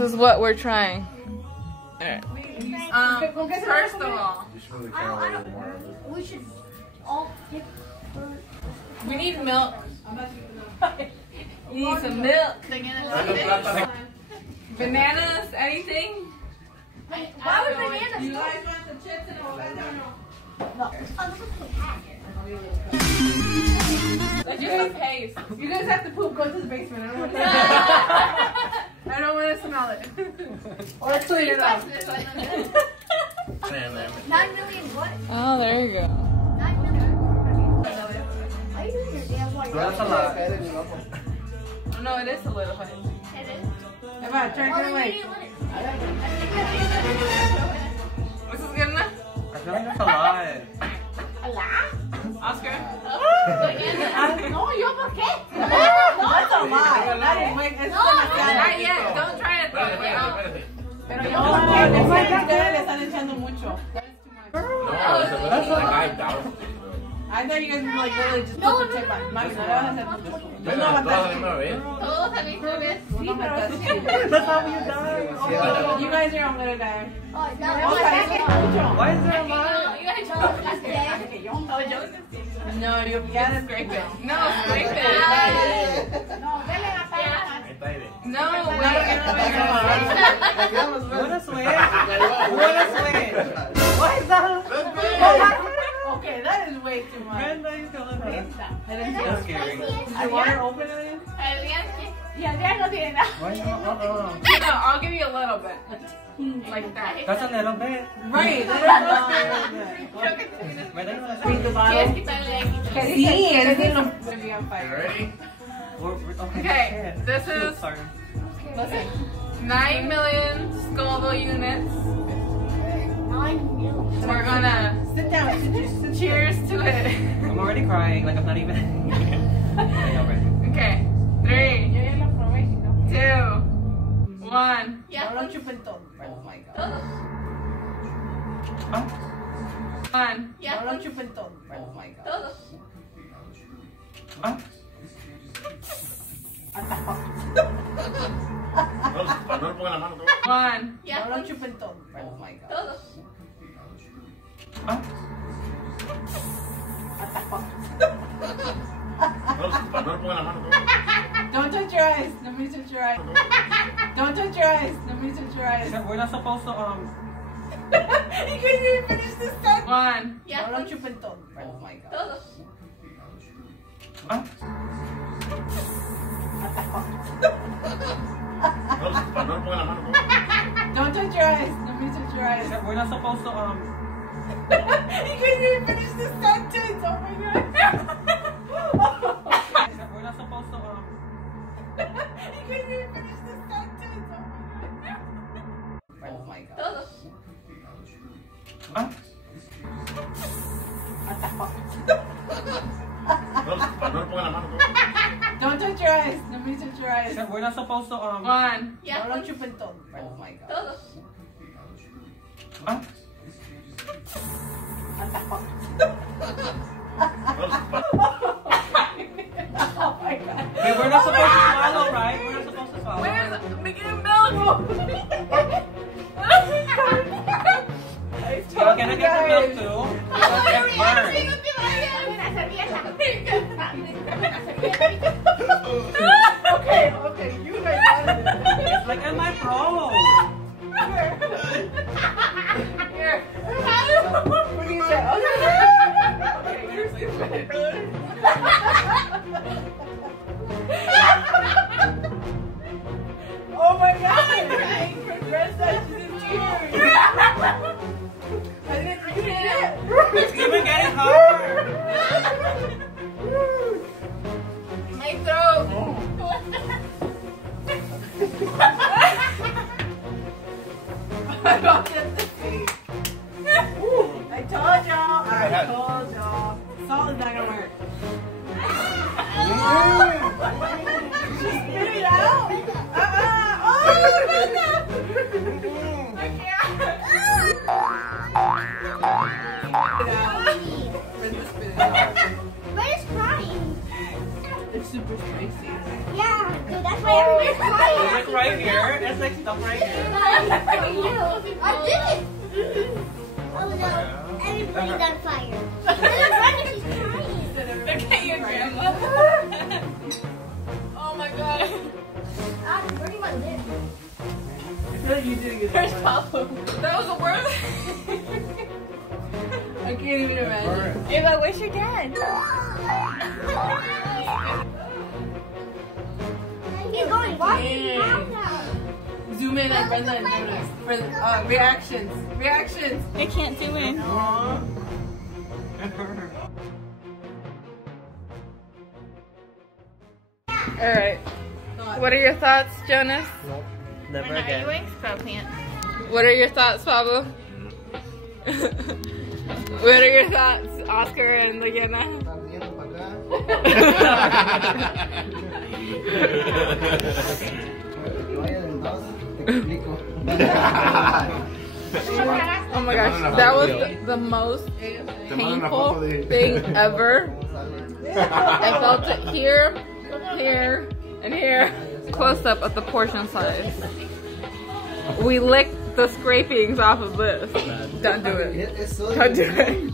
is what we're trying. Alright. First of all, we should all pick. We need milk. You need some milk. Bananas, anything? Why would bananas? you guys want the chips and all that? No. That's just a paste. You guys have to poop. Go to the basement. I don't want to. I don't want to smell it. Or let's clean it up. 9 million what? Oh, there you go. 9 million. Are you doing your damn work? Oh, no, it is a little bit. It is. Eva, try to get away. This is good enough? I feel like that's a lot. A lot? Oscar? No, yo, ¿por qué? That's a lie. That is like, it's Not yet. Don't try it though. Pero yo, ustedes le están echando mucho. I thought you guys were like really just No, took the tip no, out. no. Max, no, Todos al mismo vez. Sí, pero That's how you die. you guys are all gonna die. Oh, no, Why is there a lot? No, you gotta scrape it. No, scrape it. No, Wanna switch? Wanna switch? Why is that? Okay, that is way too much. Brenda, you killing me. That's scary. Is the water open in it? Why not? No, I'll give you a little bit. Like that. That's a little bit. Right. Brenda, you wanna Read the bottle. Sí, es de lo to be on fire. Ready? Okay, this is Sorry. 9 million Scoville units. 9 million. We're gonna Sit down. Sit cheers to it. I'm already crying, like I'm not even. I know, right? Okay, 3, Yo ya lo probé. 2, 1. No lo chupen todo. Oh my god. Ah, 1. No lo chupen todo. Oh my god. ah. No le pongan la mano. 1. No lo chupen todo. Oh my god. Ah. No le pongan la mano. Don't touch your eyes. Nobody touch your eyes. Don't touch your eyes. Nobody touch your eyes. We're not supposed to, You couldn't even finish this sentence. 1. No lo chupen todo. Oh my god. ah. No le pongan la mano. Don't touch your eyes. Nobody touch your eyes. We're not supposed to, You couldn't even finish this sentence. Oh my god. we're not supposed to, You couldn't even finish this sentence. Oh my god. ah. No le pongan la mano. Don't touch your eyes. Nobody touch your eyes. We're not supposed to, 1. No lo chupen todo. Oh my god. ah. Oh my god. Hey, we're not supposed to swallow, right? We're not supposed to swallow. Where's making milk? Can I get the milk too? Because it's burned. Okay, you guys got it. It's like in my throat. Here. What do you say? Okay, you're stupid. Oh my god! Red touches in tears. I didn't read it. It's even getting hard. My throat. I got this thing. I told y'all. Salt is not gonna work. Just spit it out. I can't. But it's crying. It's super spicy. Yeah, dude, that's why everybody's It's crying. like right here. It's like stuck right here. I did it. Oh no, everybody's on fire. She's crying. Look at your grandma. Oh my god. I'm burning my lip. I feel like you didn't get Where's that. Papa? That was the worst. I can't even imagine. Ava, where's your dad? He's going. Why? Zoom in on Brenda and Jonas for reactions. Reactions. I can't zoom in. Alright. What are your thoughts, Jonas? Nope. Never Are you again. wearing scrub pants? What are your thoughts, Pablo? What are your thoughts, Oscar and Liliana? Oh my gosh, that was the most painful thing ever. I felt it here, here, and here. Close up of the portion size. We licked the scrapings off of this. Don't do it. Don't do it.